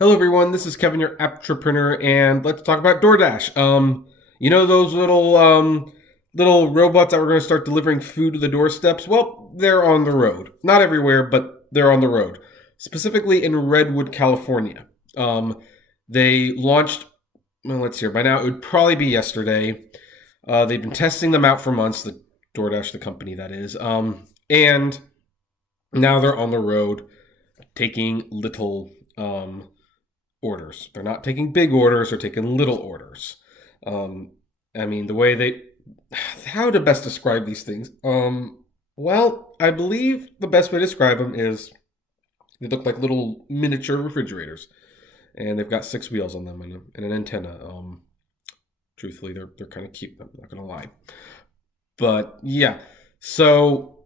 Hello everyone, this is Kevin, your entrepreneur, and let's talk about DoorDash. Those little robots that were going to start delivering food to the doorsteps? Well, they're on the road. Not everywhere, but they're on the road. Specifically in Redwood, California. They launched, well, let's see, by now it would probably be yesterday. They've been testing them out for months, the DoorDash, the company that is. And now they're on the road taking little orders. They're not taking big orders, they're taking little orders. Um, the way how to best describe these things? Well, I believe the best way to describe them is they look like little miniature refrigerators, and they've got six wheels on them and an antenna. Truthfully, they're kind of cute. I'm not gonna lie, but yeah. So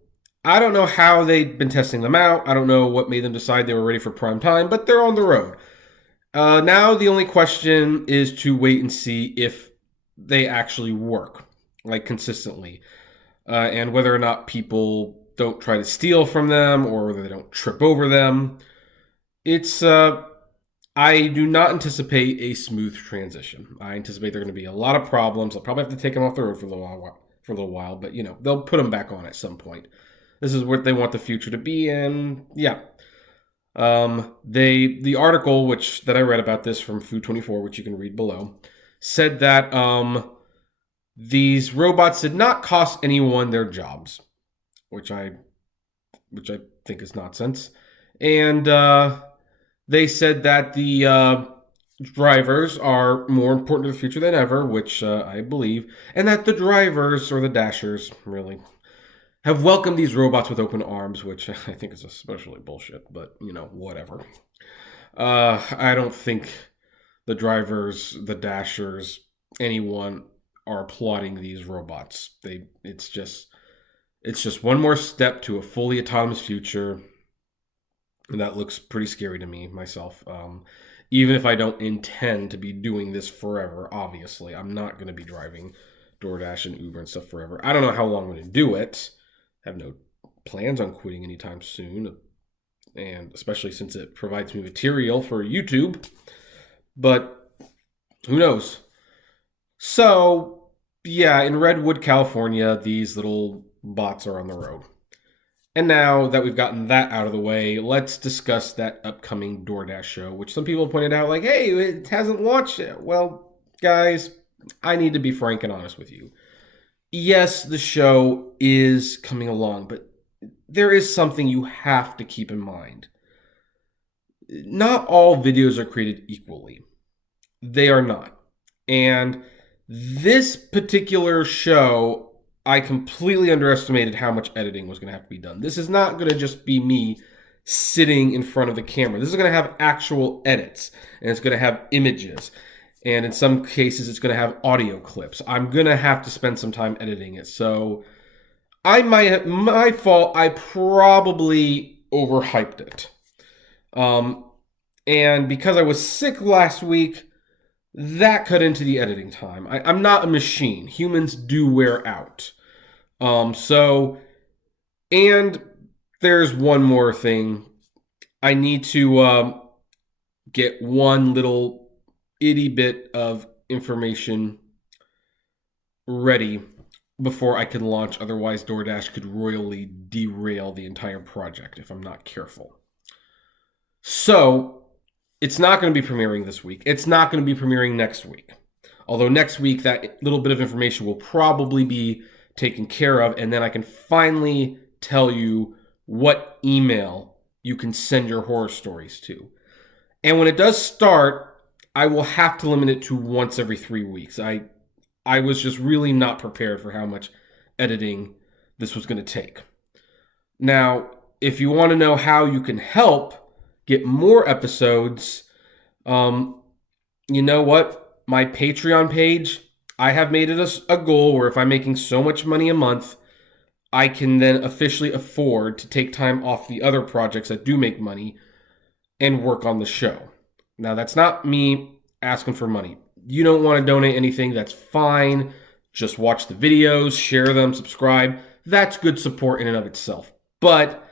I don't know how they've been testing them out. I don't know what made them decide they were ready for prime time, but they're on the road. Now the only question is to wait and see if they actually work, like consistently, and whether or not people don't try to steal from them or whether they don't trip over them. It's I do not anticipate a smooth transition. I anticipate there are going to be a lot of problems. I'll probably have to take them off the road for a little while, but they'll put them back on at some point. This is what they want the future to be, and yeah, the article which that I read about this from Food 24, which you can read below, said that these robots did not cost anyone their jobs, which I think is nonsense. And they said that the drivers are more important to the future than ever, which I believe, and that the drivers or the dashers really have welcomed these robots with open arms, which I think is especially bullshit, but whatever. I don't think the drivers, the dashers, anyone are applauding these robots. It's just one more step to a fully autonomous future, and that looks pretty scary to me myself. Even if I don't intend to be doing this forever, obviously, I'm not going to be driving DoorDash and Uber and stuff forever. I don't know how long I'm going to do it. I have no plans on quitting anytime soon, and especially since it provides me material for YouTube. But who knows? So, yeah, in Redwood, California, these little bots are on the road. And now that we've gotten that out of the way, let's discuss that upcoming DoorDash show, which some people pointed out, like, hey, it hasn't launched yet. Well, guys, I need to be frank and honest with you. Yes, the show is coming along, but there is something you have to keep in mind. Not all videos are created equally. They are not. And this particular show, I completely underestimated how much editing was going to have to be done. This is not going to just be me sitting in front of the camera. This is going to have actual edits, and it's going to have images. And in some cases, it's going to have audio clips. I'm going to have to spend some time editing it. So my fault, I probably overhyped it. And because I was sick last week, that cut into the editing time. I'm not a machine. Humans do wear out. So, and there's one more thing. I need to get one little itty bit of information ready before I can launch. Otherwise, DoorDash could royally derail the entire project if I'm not careful. So, it's not going to be premiering this week. It's not going to be premiering next week. Although next week, that little bit of information will probably be taken care of, and then I can finally tell you what email you can send your horror stories to. And when it does start, I will have to limit it to once every 3 weeks. I was just really not prepared for how much editing this was going to take. Now, if you want to know how you can help get more episodes, you know what? My Patreon page, I have made it a goal where if I'm making so much money a month, I can then officially afford to take time off the other projects that do make money and work on the show. Now, that's not me asking for money. You don't want to donate anything, that's fine. Just watch the videos, share them, subscribe. That's good support in and of itself. But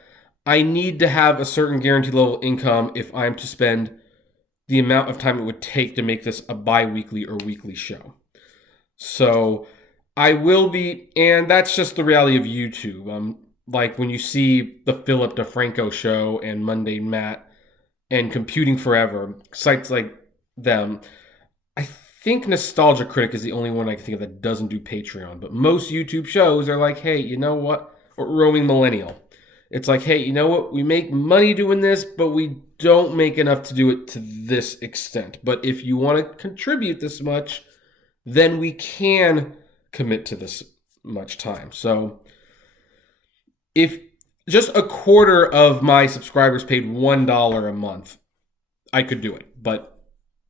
I need to have a certain guaranteed level of income if I'm to spend the amount of time it would take to make this a bi-weekly or weekly show. So I will be, and that's just the reality of YouTube. Like when you see the Philip DeFranco show and Monday Matt and Computing Forever, sites like them, I think Nostalgia Critic is the only one I can think of that doesn't do Patreon. But most YouTube shows are like, hey, you know what? Or Roaming Millennial. It's like, hey, you know what? We make money doing this, but we don't make enough to do it to this extent. But if you want to contribute this much, then we can commit to this much time. So if just a quarter of my subscribers paid $1 a month, I could do it. But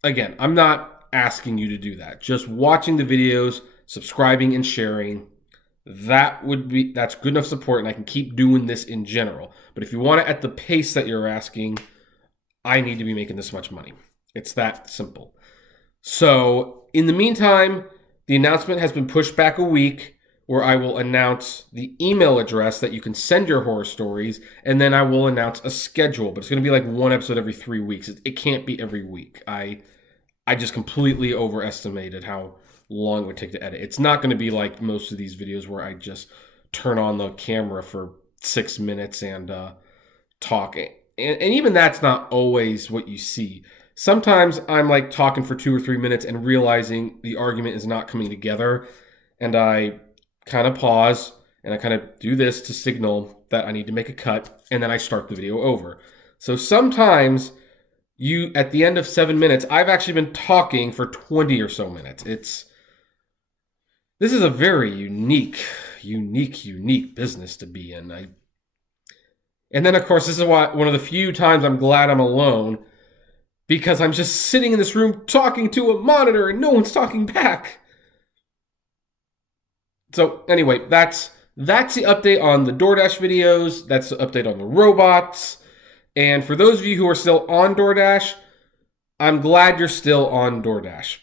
again, I'm not asking you to do that. Just watching the videos, subscribing and sharing, that's good enough support, and I can keep doing this in general. But if you want it at the pace that you're asking, I need to be making this much money. It's that simple. So in the meantime, the announcement has been pushed back a week, where I will announce the email address that you can send your horror stories, and then I will announce a schedule. But it's going to be like one episode every 3 weeks. It can't be every week. I just completely overestimated how long it would take to edit. It's not going to be like most of these videos where I just turn on the camera for 6 minutes and talk. And even that's not always what you see. Sometimes I'm like talking for 2 or 3 minutes and realizing the argument is not coming together, and I kind of pause and I kind of do this to signal that I need to make a cut, and then I start the video over. So sometimes at the end of 7 minutes, I've actually been talking for 20 or so minutes. This is a very unique business to be in. And then, of course, this is one of the few times I'm glad I'm alone, because I'm just sitting in this room talking to a monitor and no one's talking back. So anyway, that's the update on the DoorDash videos. That's the update on the robots. And for those of you who are still on DoorDash, I'm glad you're still on DoorDash.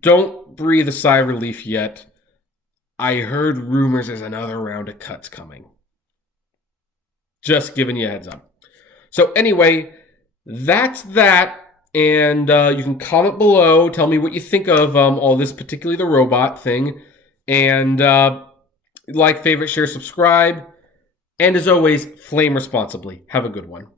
Don't breathe a sigh of relief yet. I heard rumors there's another round of cuts coming. Just giving you a heads up. So anyway, that's that. And you can comment below. Tell me what you think of all this, particularly the robot thing. And like, favorite, share, subscribe. And as always, flame responsibly. Have a good one.